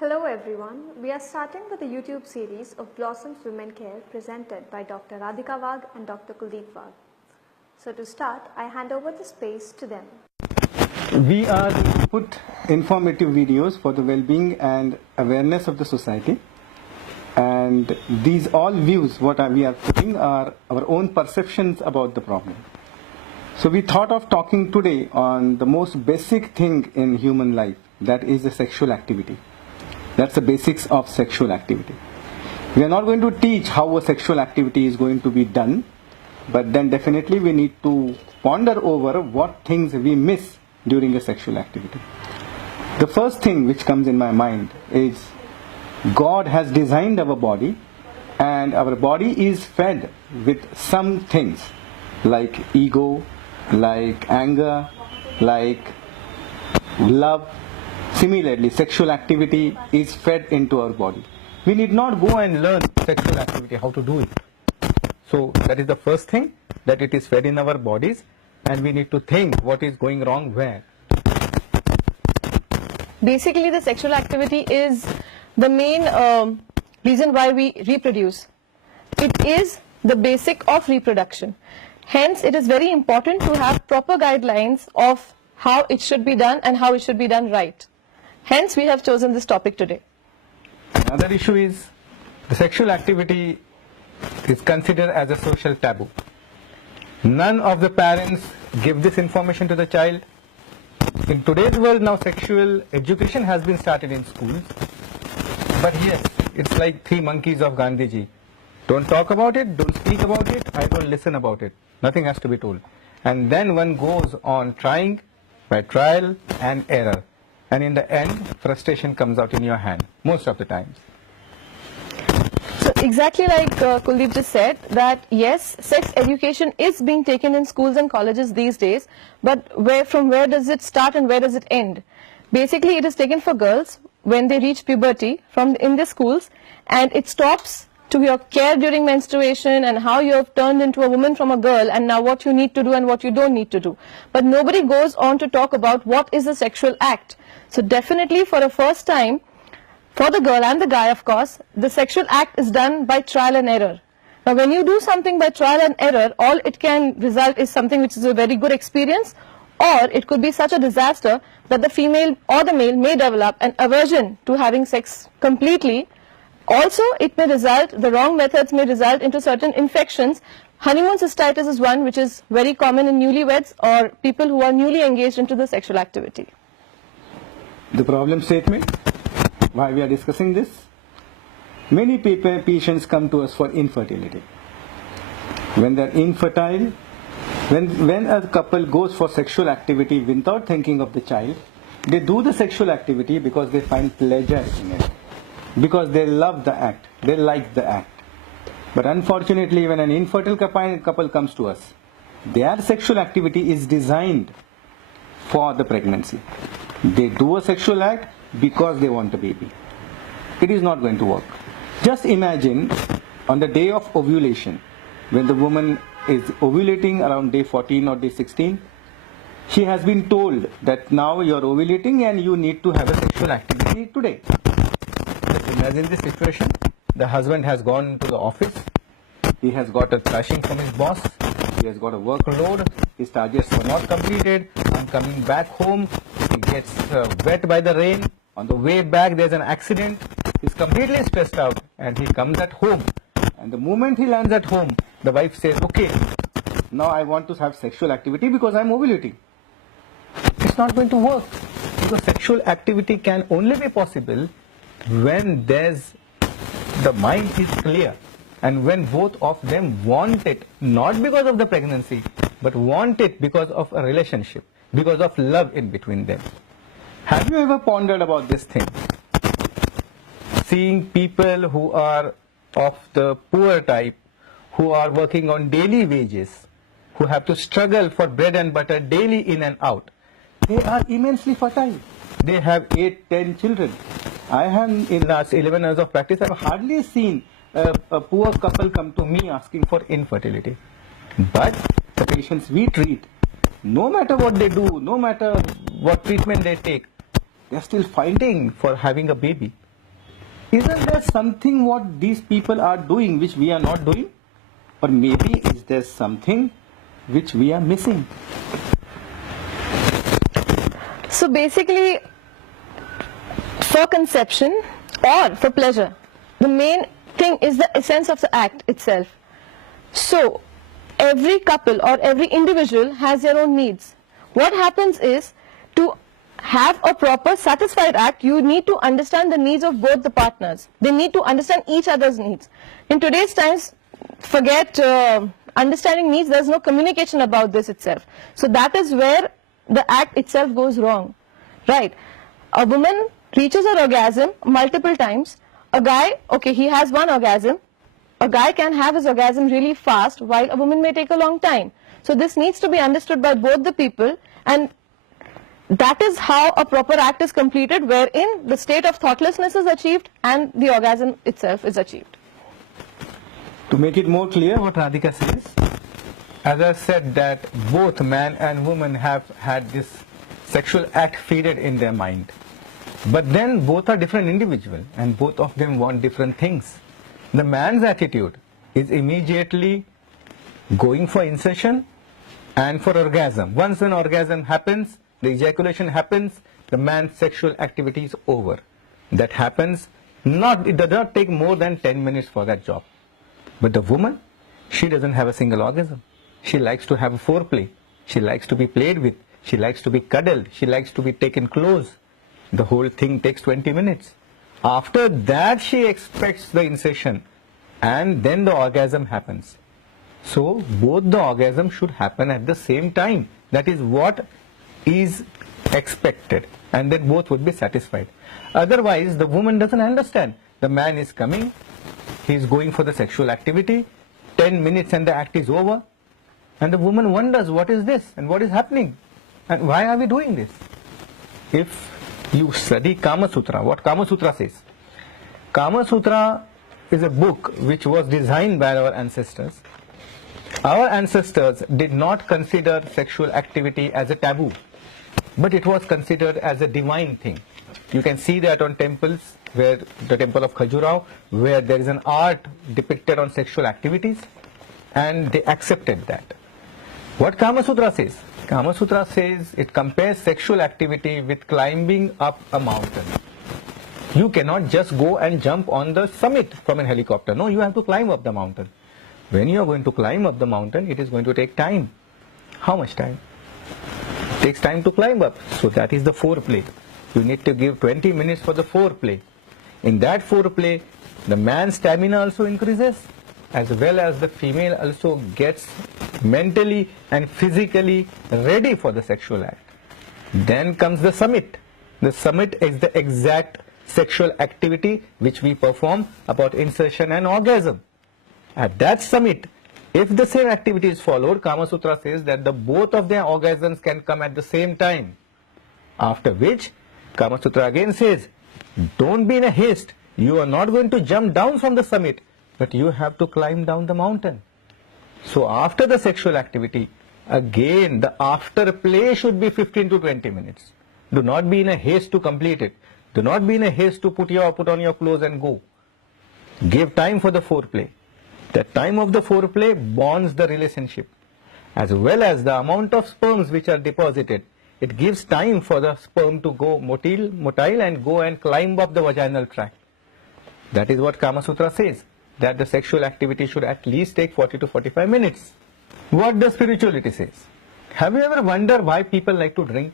Hello everyone, we are starting with the YouTube series of Blossoms Women Care presented by Dr. Radhika Wagh and Dr. Kuldeep Wagh. So to start, I hand over the space to them. We are going to put informative videos for the well-being and awareness of the society, and these all views what we are putting are our own perceptions about the problem. So we thought of talking today on the most basic thing in human life, that is the sexual activity. That's the basics of sexual activity. We are not going to teach how a sexual activity is going to be done, but then definitely we need to ponder over what things we miss during a sexual activity. The first thing which comes in my mind is God has designed our body, and our body is fed with some things like ego, like anger, like love. Similarly, sexual activity is fed into our body. We need not go and learn sexual activity, how to do it. So that is the first thing, that it is fed in our bodies, and we need to think what is going wrong where. Basically, the sexual activity is the main reason why we reproduce. It is the basic of reproduction. Hence, it is very important to have proper guidelines of how it should be done and how it should be done right. Hence, we have chosen this topic today. Another issue is the sexual activity is considered as a social taboo. None of the parents give this information to the child. In today's world now, sexual education has been started in schools. But yes, it's like three monkeys of Gandhiji. Don't talk about it, don't speak about it, I don't listen about it. Nothing has to be told. And then one goes on trying by trial and error. And in the end, frustration comes out in your hand, most of the times. So exactly like Kuldeep just said, that yes, sex education is being taken in schools and colleges these days, but from where does it start and where does it end? Basically, it is taken for girls when they reach puberty in the schools, and it stops to your care during menstruation and how you have turned into a woman from a girl, and now what you need to do and what you don't need to do. But nobody goes on to talk about what is a sexual act. So definitely for the first time, for the girl and the guy of course, the sexual act is done by trial and error. Now when you do something by trial and error, all it can result is something which is a very good experience, or it could be such a disaster that the female or the male may develop an aversion to having sex completely. Also, it may result, the wrong methods may result into certain infections. Honeymoon cystitis is one which is very common in newlyweds or people who are newly engaged into the sexual activity. The problem statement, why we are discussing this? Many patients come to us for infertility. When they are infertile, when a couple goes for sexual activity without thinking of the child, they do the sexual activity because they find pleasure in it, because they love the act, they like the act. But unfortunately, when an infertile couple comes to us, their sexual activity is designed for the pregnancy. They do a sexual act because they want a baby. It is not going to work. Just imagine on the day of ovulation, when the woman is ovulating around day 14 or day 16, she has been told that now you are ovulating and you need to have a sexual activity today. Just imagine this situation. The husband has gone to the office. He has got a thrashing from his boss. He has got a workload. His targets were not completed. I'm coming back home. He gets wet by the rain. On the way back, there's an accident. He's completely stressed out, and he comes at home. And the moment he lands at home, the wife says, okay, now I want to have sexual activity because I'm ovulating. It's not going to work, because sexual activity can only be possible when the mind is clear, and when both of them want it, not because of the pregnancy, but want it because of a relationship, because of love in between them. Have you ever pondered about this thing? Seeing people who are of the poor type, who are working on daily wages, who have to struggle for bread and butter daily in and out, they are immensely fertile. They have 8-10 children. I have, in last 11 years of practice, I have hardly seen a poor couple come to me asking for infertility. But the patients we treat, no matter what they do, no matter what treatment they take, they are still fighting for having a baby. Isn't there something what these people are doing which we are not doing? Or maybe is there something which we are missing? So basically, for conception or for pleasure, the main thing is the essence of the act itself. So every couple or every individual has their own needs. What happens is, to have a proper satisfied act, you need to understand the needs of both the partners. They need to understand each other's needs. In today's times, forget understanding needs, there's no communication about this itself. So that is where the act itself goes wrong, right? A woman reaches her orgasm multiple times. A guy, okay, he has one orgasm. A guy can have his orgasm really fast, while a woman may take a long time. So this needs to be understood by both the people, and that is how a proper act is completed, wherein the state of thoughtlessness is achieved and the orgasm itself is achieved. To make it more clear what Radhika says, as I said that both man and woman have had this sexual act faded in their mind. But then both are different individuals and both of them want different things. The man's attitude is immediately going for insertion and for orgasm. Once an orgasm happens, the ejaculation happens, the man's sexual activity is over. That happens, it does not take more than 10 minutes for that job. But the woman, she doesn't have a single orgasm. She likes to have a foreplay. She likes to be played with. She likes to be cuddled. She likes to be taken close. The whole thing takes 20 minutes. After that, she expects the insertion, and then the orgasm happens. So both the orgasms should happen at the same time. That is what is expected, and then both would be satisfied. Otherwise, the woman doesn't understand. The man is coming, he is going for the sexual activity, 10 minutes and the act is over, and the woman wonders, what is this and what is happening and why are we doing this? If you study Kama Sutra, what Kama Sutra says? Kama Sutra is a book which was designed by our ancestors. Our ancestors did not consider sexual activity as a taboo, but it was considered as a divine thing. You can see that on temples, where the temple of Khajuraho, where there is an art depicted on sexual activities, and they accepted that. What Kama Sutra says? Kama Sutra says it compares sexual activity with climbing up a mountain. You cannot just go and jump on the summit from a helicopter. No, you have to climb up the mountain. When you are going to climb up the mountain, it is going to take time. How much time? It takes time to climb up. So that is the foreplay. You need to give 20 minutes for the foreplay. In that foreplay, the man's stamina also increases, as well as the female also gets mentally and physically ready for the sexual act. Then comes the summit. The summit is the exact sexual activity which we perform about insertion and orgasm. At that summit, if the same activity is followed, Kama Sutra says that the both of their orgasms can come at the same time. After which, Kama Sutra again says, don't be in a haste. You are not going to jump down from the summit, but you have to climb down the mountain. So after the sexual activity, again the after play should be 15 to 20 minutes. Do not be in a haste to complete it. Do not be in a haste to put on your clothes and go. Give time for the foreplay. The time of the foreplay bonds the relationship, as well as the amount of sperms which are deposited. It gives time for the sperm to go motile and go and climb up the vaginal tract. That is what Kama Sutra says, that the sexual activity should at least take 40 to 45 minutes. What the spirituality says? Have you ever wondered why people like to drink?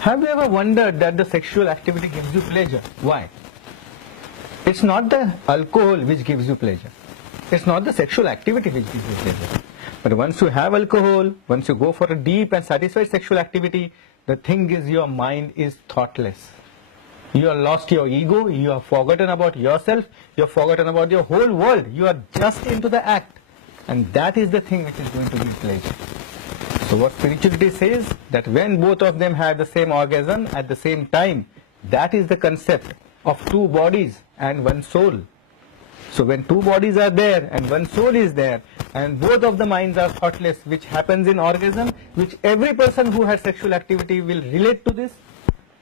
Have you ever wondered that the sexual activity gives you pleasure? Why? It's not the alcohol which gives you pleasure. It's not the sexual activity which gives you pleasure. But once you have alcohol, once you go for a deep and satisfied sexual activity, the thing is your mind is thoughtless. You have lost your ego, you have forgotten about yourself, you have forgotten about your whole world. You are just into the act. And that is the thing which is going to give pleasure. So what spirituality says, that when both of them have the same orgasm at the same time, that is the concept of two bodies and one soul. So when two bodies are there and one soul is there, and both of the minds are thoughtless, which happens in orgasm, which every person who has sexual activity will relate to this,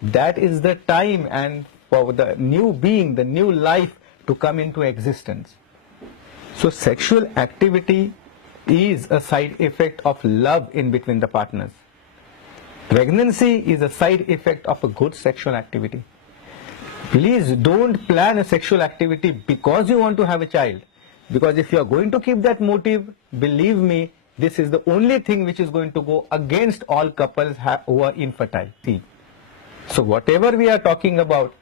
that is the time and for the new being, the new life to come into existence. So sexual activity is a side effect of love in between the partners. Pregnancy is a side effect of a good sexual activity. Please don't plan a sexual activity because you want to have a child. Because if you are going to keep that motive, believe me, this is the only thing which is going to go against all couples who are infertile. See. So whatever we are talking about,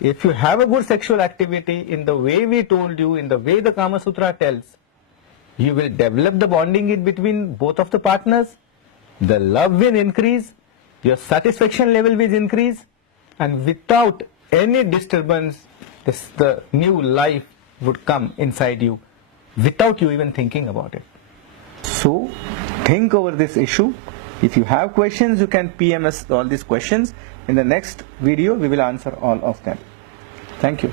if you have a good sexual activity in the way we told you, in the way the Kama Sutra tells, you will develop the bonding in between both of the partners, the love will increase, your satisfaction level will increase, and without any disturbance, the new life would come inside you without you even thinking about it. So think over this issue. If you have questions, you can PM us all these questions. In the next video, we will answer all of them. Thank you.